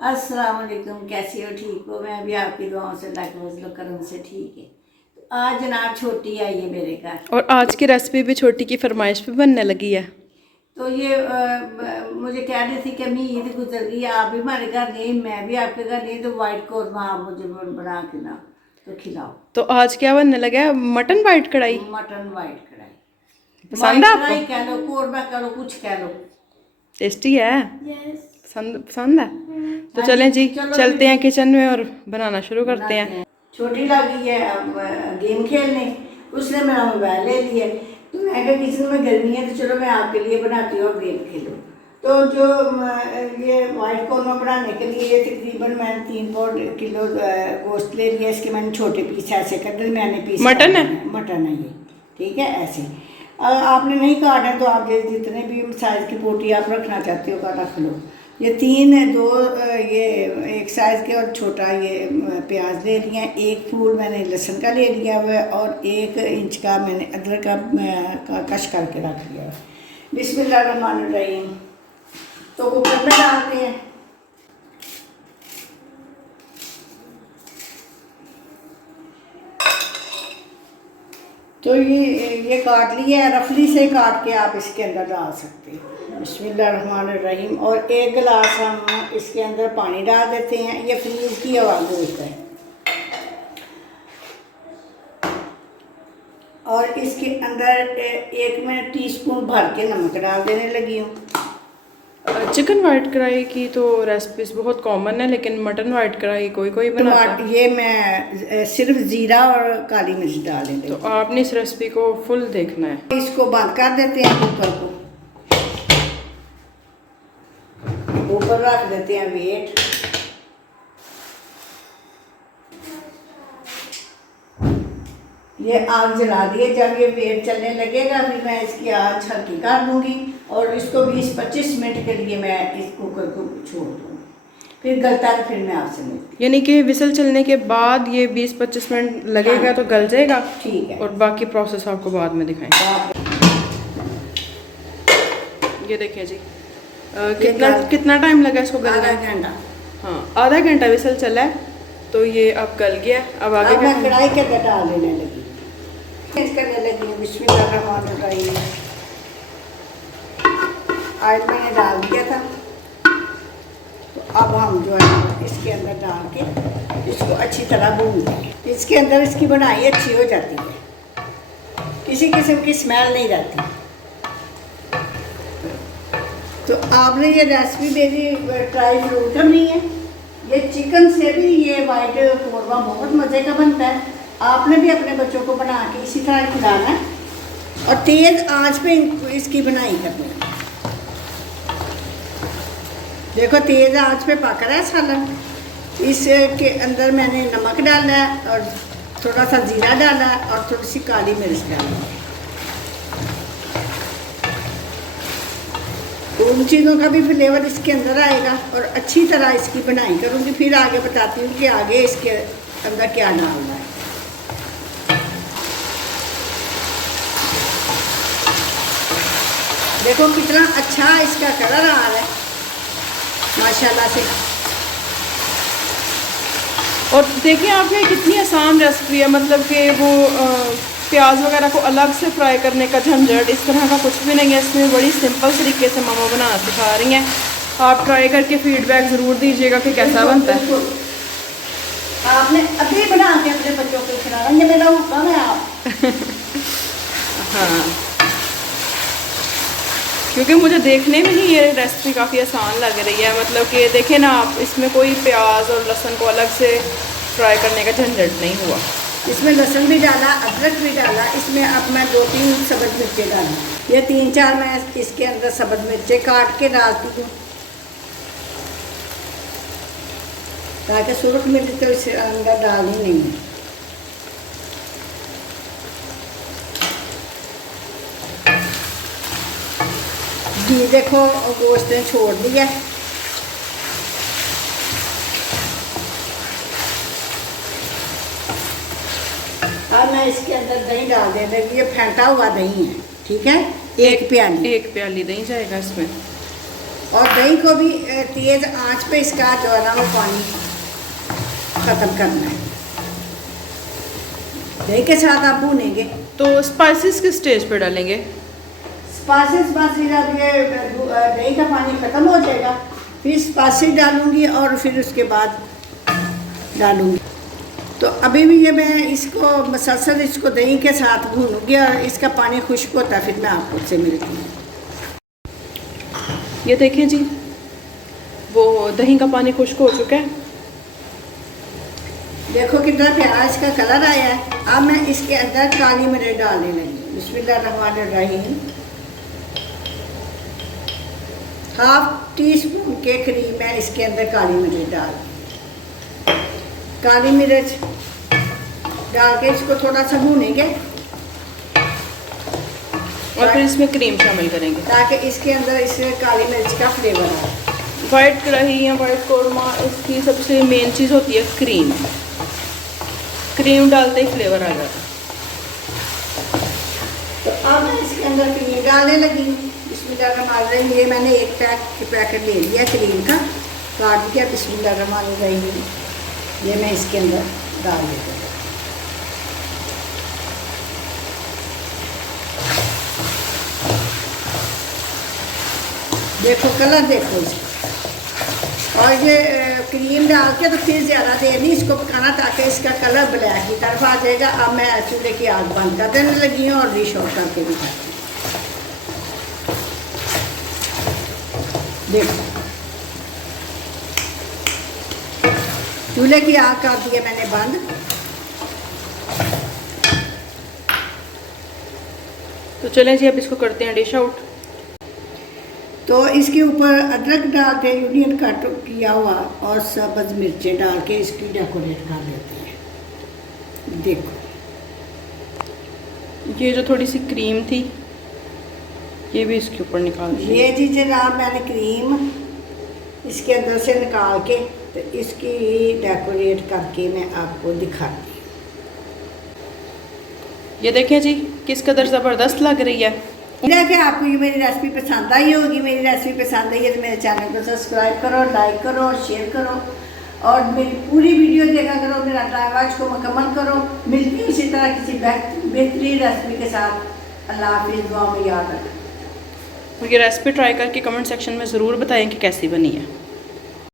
अस्सलाम वालेकुम। कैसी हो? ठीक हो? मैं भी आपकी दुआओं से अल्लाह के फजल करम से ठीक है। तो आज जनाब छोटी आई है मेरे घर। और आज की रेसिपी भी छोटी की फरमाइश पे बनने लगी है। तो ये मुझे कह रही थी कि अम्मी ईद गुजर गई, आप भी हमारे घर नहीं, मैं भी आपके घर नहीं, तो वाइट कौरमा आप मुझे बना के ना तो खिलाओ। तो आज क्या बनने लगा है? मटन वाइट कढ़ाई। मटन वाइट कढ़ाई, पसंद वाइट है कढ़ाई आपको? कह लो, कौरमा कह लो, कुछ कह लो। टेस्टी है। पसंद पसंद है। तो हाँ चलें जी, चलो चलते हैं किचन में और बनाना शुरू करते बनाते हैं। हैं। छोटी लगी है अब गेम खेलने, उसने मेरा मोबाइल ले लिया। तो मैं कहा किचन में गर्मी है तो चलो मैं आपके लिए बनाती हूँ और गेम खेलो। तो जो ये वाइट कौरमा बनाने के लिए ये तकरीबन मैंने 3 किलो गोश्त ले लिया। इसके मैंने छोटे पीस ऐसे कर दिए, मैंने पीस मटन है? मटन है ये, ठीक है। ऐसे आपने नहीं काटना तो आप जितने भी साइज़ की पोटी आप रखना चाहते हो का रख लो। ये दो ये एक साइज़ के और छोटा ये प्याज ले लिया, एक फूल मैंने लहसुन का ले लिया हुआ है और 1 इंच का मैंने अदरक का कश करके रख लिया है। बिस्मिल्लाहिर्रहमानिर्रहीम। तो कुकर में डालते हैं। तो ये काट लिया है, रफली से काट के आप इसके अंदर डाल सकते हैं। बिस्मिल्लाहिर्रहमानिर्रहीम। और 1 गिलास हम इसके अंदर पानी डाल देते हैं। ये फ्रीज की हवा गोश्त है। और इसके अंदर 1 टीस्पून भर के नमक डाल देने लगी हूँ। चिकन वाइट कढ़ाई की तो रेसिपीज बहुत कॉमन है, लेकिन मटन वाइट कढ़ाई कोई कोई बनाता है। ये मैं सिर्फ जीरा और काली मिर्च डाल देती तो हूँ। आपने इस रेसिपी को फुल देखना है। इसको बंद कर देते हैं, कुकर को ऊपर रख देते हैं वेट। ये आग जला दिए। जब ये वेट चलने लगेगा फिर मैं इसकी आग हल्की कर दूंगी और इसको 20-25 मिनट के लिए मैं इस कुकर को छोड़ दूंगी। फिर गलता है फिर मैं आपसे मिलती। यानी कि विसल चलने के बाद ये 20-25 मिनट लगेगा। हाँ, तो गल जाएगा। ठीक है। और बाकी प्रोसेस आपको बाद में दिखाएंगे। ये देखिए जी, कितना टाइम लगा इसको गलने? आधा घंटा। हाँ, आधा घंटा विसल चला है। तो ये अब गल गया। अब आगे अब मैं कढ़ाई के अंदर डाल देने लगी, करने लगी हूँ। बिस्मिल्लाहिर्रहमानिर्रहीम। आज मैंने डाल दिया था। तो अब हम जो है इसके अंदर डाल के इसको अच्छी तरह भून देंगे। इसके अंदर इसकी बनाई अच्छी हो जाती है, किसी किस्म की स्मेल नहीं रहती। तो आपने ये रेसिपी मेरी ट्राई जरूर करनी है। ये चिकन से भी ये वाइट कौरमा बहुत मज़े का बनता है। आपने भी अपने बच्चों को बना के इसी तरह खिलाना है और तेज़ आंच पे इसकी बनाई करनी है। देखो तेज़ आंच पे पक रहा है सालन। इसके अंदर मैंने नमक डाला है और थोड़ा सा जीरा डाला है और थोड़ी सी काली मिर्च डाली है। उन चीज़ों का भी फ्लेवर इसके अंदर आएगा और अच्छी तरह इसकी बनाई करूँगी। फिर आगे बताती हूँ कि आगे इसके अंदर क्या डालना है। देखो कितना अच्छा इसका कलर आ रहा है माशाल्लाह से। और देखिए आपने कितनी आसान रेसिपी है। मतलब कि वो प्याज वगैरह को अलग से फ्राई करने का झंझट इस तरह का कुछ भी नहीं है इसमें। बड़ी सिंपल तरीके से मामा बनाना सिखा रही हैं। आप ट्राई करके फीडबैक ज़रूर दीजिएगा कि कैसा बनता है। आपने अभी बना के अपने बच्चों को खिलाना, ये मेरा हुक्म है आप। हाँ, क्योंकि मुझे देखने में ही ये रेसिपी काफ़ी आसान लग रही है। मतलब कि देखें ना आप, इसमें कोई प्याज और लहसुन को अलग से फ्राई करने का झंझट नहीं हुआ। इसमें लहसुन भी डाला, अदरक भी डाला। इसमें अब मैं 2-3 सब्ज़ मिर्चें डाली। ये 3-4 मैं इसके अंदर सब्ज़ मिर्चें काट के डालती हूँ ताकि सुरख मिर्च तो इस अंदर डालनी नहीं है। जी देखो गोश्त ने छोड़ दिया। अब मैं इसके अंदर दही डाल देने लगी। ये फेंटा हुआ दही है, ठीक है। एक प्याली दही जाएगा इसमें। और दही को भी तेज़ आंच पे इसका जो है ना वो पानी ख़त्म करना है। दही के साथ आप भूनेंगे। तो स्पाइसेस किस स्टेज पे डालेंगे? स्पाइसेस बस जब ये दही का पानी ख़त्म हो जाएगा फिर स्पाइसेस डालूंगी और फिर उसके बाद डालूंगी। तो अभी भी ये मैं इसको मसलसल इसको दही के साथ भूनूंगी और इसका पानी खुश्क होता है, फिर मैं आपको उससे मिलती हूँ। ये देखें जी, वो दही का पानी खुश्क हो चुका है। देखो कितना प्यारा इसका कलर आया है। अब मैं इसके अंदर काली मिर्च डालने लगी। बिस्मिल्लाहिर्रहमानिर्रहीम। 1/2 टीस्पून के करीब मैं इसके अंदर काली मिर्च काली मिर्च डाल के इसको थोड़ा सा भूनेंगे और फिर इसमें क्रीम शामिल करेंगे ताकि इसके अंदर इसमें काली मिर्च का फ्लेवर आए। वाइट कढ़ाई या वाइट कौरमा, इसकी सबसे मेन चीज़ होती है क्रीम। क्रीम डालते ही फ्लेवर आ जाता है। तो अब मैं इसके अंदर क्रीम डालने लगी। बिस्मिल्लाहिर्रहमानिर्रहीम। ये मैंने एक पैकेट ले लिया क्रीम का, काट दिया। बिस्मिल्लाहिर्रहमानिर्रहीम। ये मैं इसके अंदर डाल देती हूँ। देखो कलर देखो इसका। और ये क्रीम डाल के तो फिर ज़्यादा देर नहीं इसको पकाना ताकि इसका कलर ब्लैक की तरफ आ जाएगा। अब मैं चूल्हे की आग बंद कर देने लगी हूँ और डिश आउट करके दिखाती हूँ। देखो चूल्हे की आग कर दी है मैंने बंद। तो चलें जी, अब इसको करते हैं डिश आउट। तो इसके ऊपर अदरक डाल के यूनियन कट किया हुआ और सब्ज़ मिर्चें डाल के इसकी डेकोरेट कर देते हैं। देखो ये जो थोड़ी सी क्रीम थी ये भी इसके ऊपर निकाल दी। ये जी जनाब मैंने क्रीम इसके अंदर से निकाल के तो इसकी डेकोरेट करके मैं आपको दिखाती हूँ। ये देखें जी किस कदर ज़बरदस्त लग रही है। उम्मीद है कि आपको ये मेरी रेसिपी पसंद आई होगी। मेरी रेसिपी पसंद आई है तो मेरे चैनल को सब्सक्राइब करो, लाइक करो और शेयर करो और मेरी पूरी वीडियो देखा करो। मेरा टाइम वॉच को मुकम्मल करो। मिलती हूँ इसी तरह किसी बेहतरीन रेसिपी के साथ। अल्लाह हाफिज़। दुआ में याद रखें। और ये रेसिपी ट्राई करके कमेंट सेक्शन में ज़रूर बताएं कि कैसी बनी है।